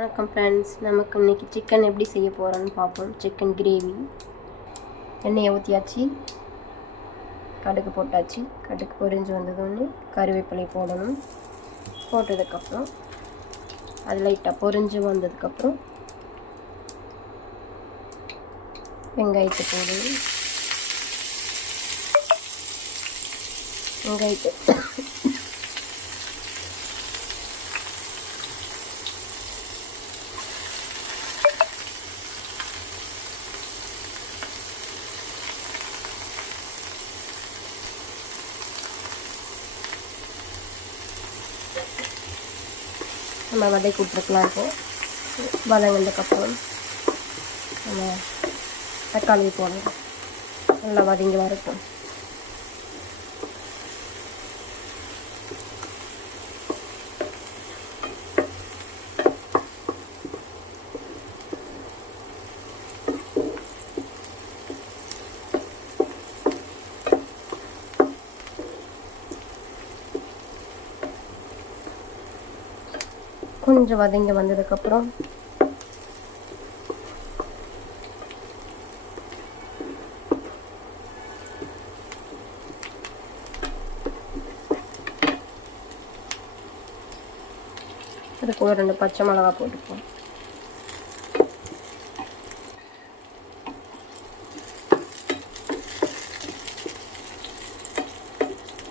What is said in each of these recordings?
வணக்கம் ஃப்ரெண்ட்ஸ், நமக்கு இன்றைக்கி சிக்கன் எப்படி செய்ய போகிறோன்னு பார்ப்போம். Chicken gravy. எண்ணெயை ஊற்றியாச்சு, கடுகு போட்டாச்சு. கடுகு பொரிஞ்சு வந்ததுன்னு கருவேப்பிலை போடணும். போட்டதுக்கப்புறம் அது லைட்டாக பொரிஞ்சு வந்ததுக்கப்புறம் வெங்காயத்தை போடணும். வெங்காயத்தை நம்ம வதக்கி விட்ருக்கலாம். இப்போது வதங்கினதுக்கப்புறம் நம்ம தக்காளி போடணும். நல்லா வதங்கி வரட்டும். கொஞ்சம் வதங்கி வந்ததுக்கப்புறம் அதுக்கு ஒரு 2 பச்சை மிளகா போட்டுப்போம்.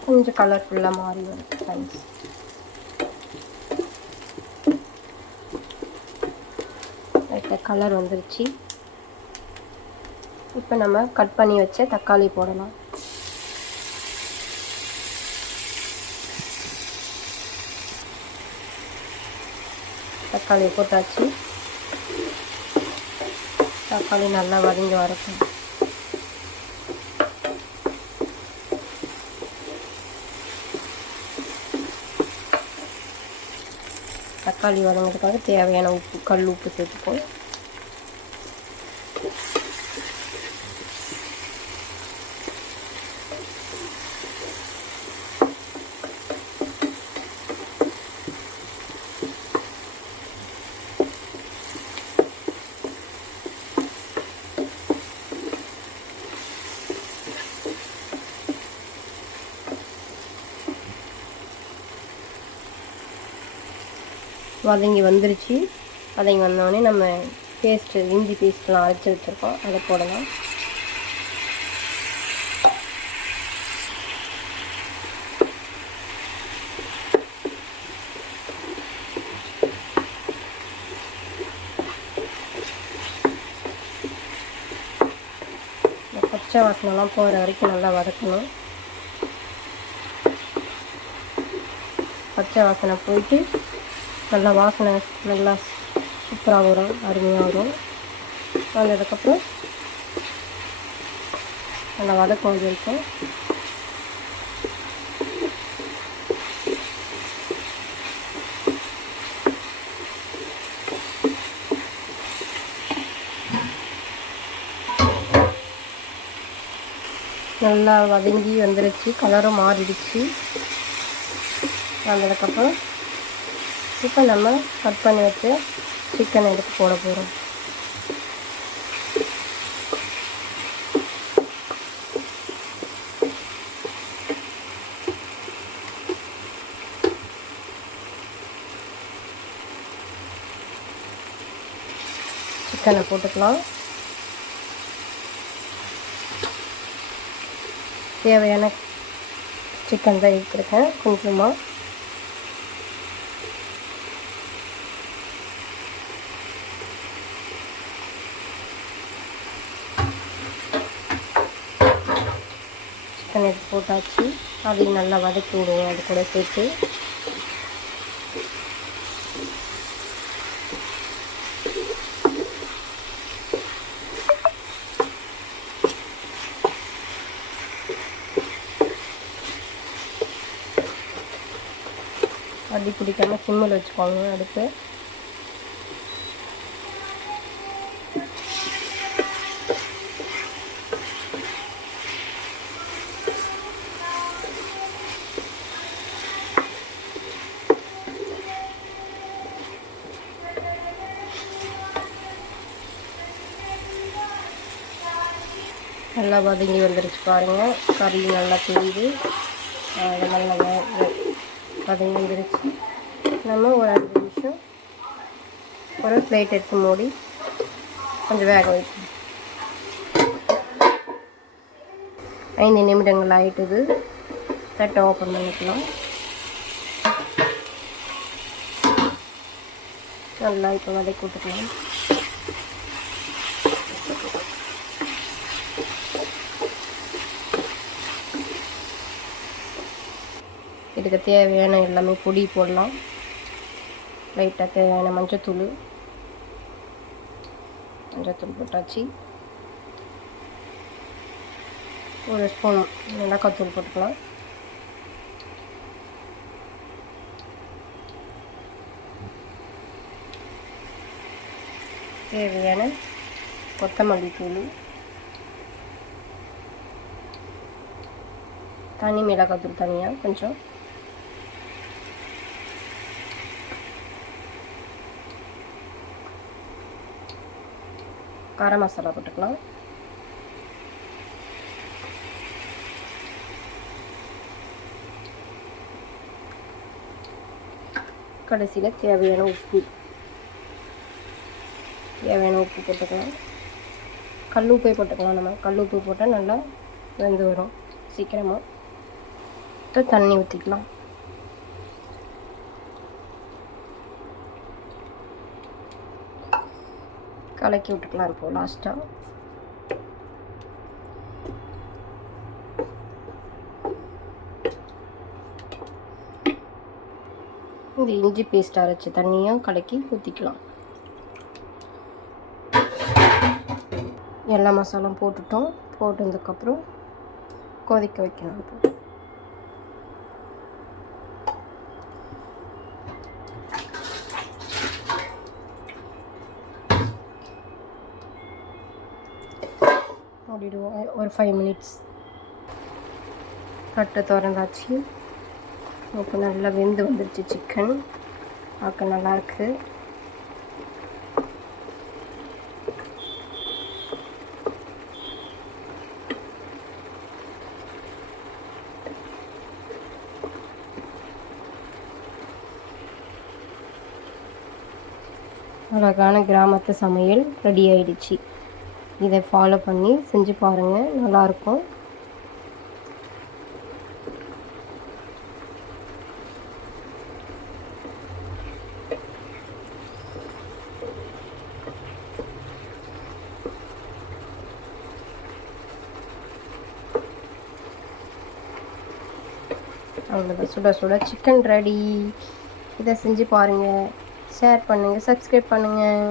கொஞ்சம் கலர்ஃபுல்லாக மாறி வரும் ஃப்ரெண்ட்ஸ். கலர் வந்துருச்சு. இப்போ நம்ம கட் பண்ணி வச்ச தக்காளி போடலாம். தக்காளி போட்டாச்சு. தக்காளி நல்லா வதங்கி வரட்டும். தக்காளி வதங்கிறதுக்காக தேவையான உப்பு, கல் உப்பு சேர்த்துப்போம். வதங்கி வந்துருச்சு. வதங்கி வந்தோடனே நம்ம இஞ்சி பேஸ்ட்லாம் அரைச்சி வச்சுருக்கோம், அதை போடலாம். பச்சை வாசனைலாம் போகிற வரைக்கும் நல்லா வதக்கணும். பச்சை வாசனை போயிட்டு நல்லா வாசனை நல்லா சூப்பராக வரும், அருமையாக வரும். வந்ததுக்கப்புறம் நல்லா வதக்கம் வச்சுருக்கோம். நல்லா வதங்கி வந்துருச்சு, கலரும் மாறிடுச்சு. வந்ததுக்கப்புறம் இப்போ நம்ம கட் பண்ணி வச்சு சிக்கன் எடுத்து போட போகிறோம். சிக்கனை போட்டுக்கலாம். தேவையான சிக்கன் தான் எடுத்துருக்கேன். கொஞ்சமாக சிக்கன் எடுத்து போட்டாச்சு. அதையும் நல்லா வதக்கி விடுவோம். அது கூட சேர்த்து அடி பிடிக்காமல் சிம்மில் வச்சுக்கோங்க அடுப்பு. நல்லா வதங்கி வந்துருச்சு பாருங்கள். கறி நல்லா தெரியுது. நல்லா வதங்கி வந்துருச்சு. நம்ம ஒரு 5 நிமிஷம் ஒரு பிளேட் எடுத்து மூடி கொஞ்சம் வேக வைக்கணும். 5 நிமிடங்கள் ஆகிட்டுது. தட்டை ஓப்பன் பண்ணிக்கலாம். நல்லா இப்போ வதக்கி விட்டுக்கலாம். இதுக்கு தேவையான எல்லாமே பொடி போடலாம். லைட்டாக தேவையான மஞ்சத்தூள் போட்டாச்சு. ஒரு ஸ்பூன் மிளகாத்தூள் போட்டுக்கலாம். தேவையான கொத்தமல்லி தூள், தனி மிளகாத்தூள் தனியாக கொஞ்சம், கரம் மசாலா போட்டுக்கலாம். கடைசியில் தேவையான உப்பு போட்டுக்கலாம். கல் உப்பே போட்டுக்கலாம். நம்ம கல் உப்பு போட்டால் நல்லா வெந்து வரும் சீக்கிரமாக. இப்போ தண்ணி ஊற்றிக்கலாம். கலக்கி விட்டுக்கலாம். இப்போ லாஸ்ட்டாக இந்த இஞ்சி பேஸ்ட் அரைச்சி தண்ணியும் கலக்கி ஊற்றிக்கலாம். எல்லா மசாலாவும் போட்டுட்டோம். போட்டதுக்கப்புறம் கொதிக்க வைக்கணும். இப்போ மூடிடுவோம் ஒரு 5 மினிட்ஸ். கட்டை திறந்தாச்சு. இப்போ நல்லா வெந்து வந்துடுச்சு. சிக்கன் பார்க்க நல்லாயிருக்கு. அழகான கிராமத்து சமையல் ரெடி ஆயிடுச்சு. இதை ஃபாலோ பண்ணி செஞ்சு பாருங்கள், நல்லாயிருக்கும். அவ்வளோதான், சுட சுட சிக்கன் ரெடி. இதை செஞ்சு பாருங்கள், ஷேர் பண்ணுங்கள், சப்ஸ்கிரைப் பண்ணுங்கள்.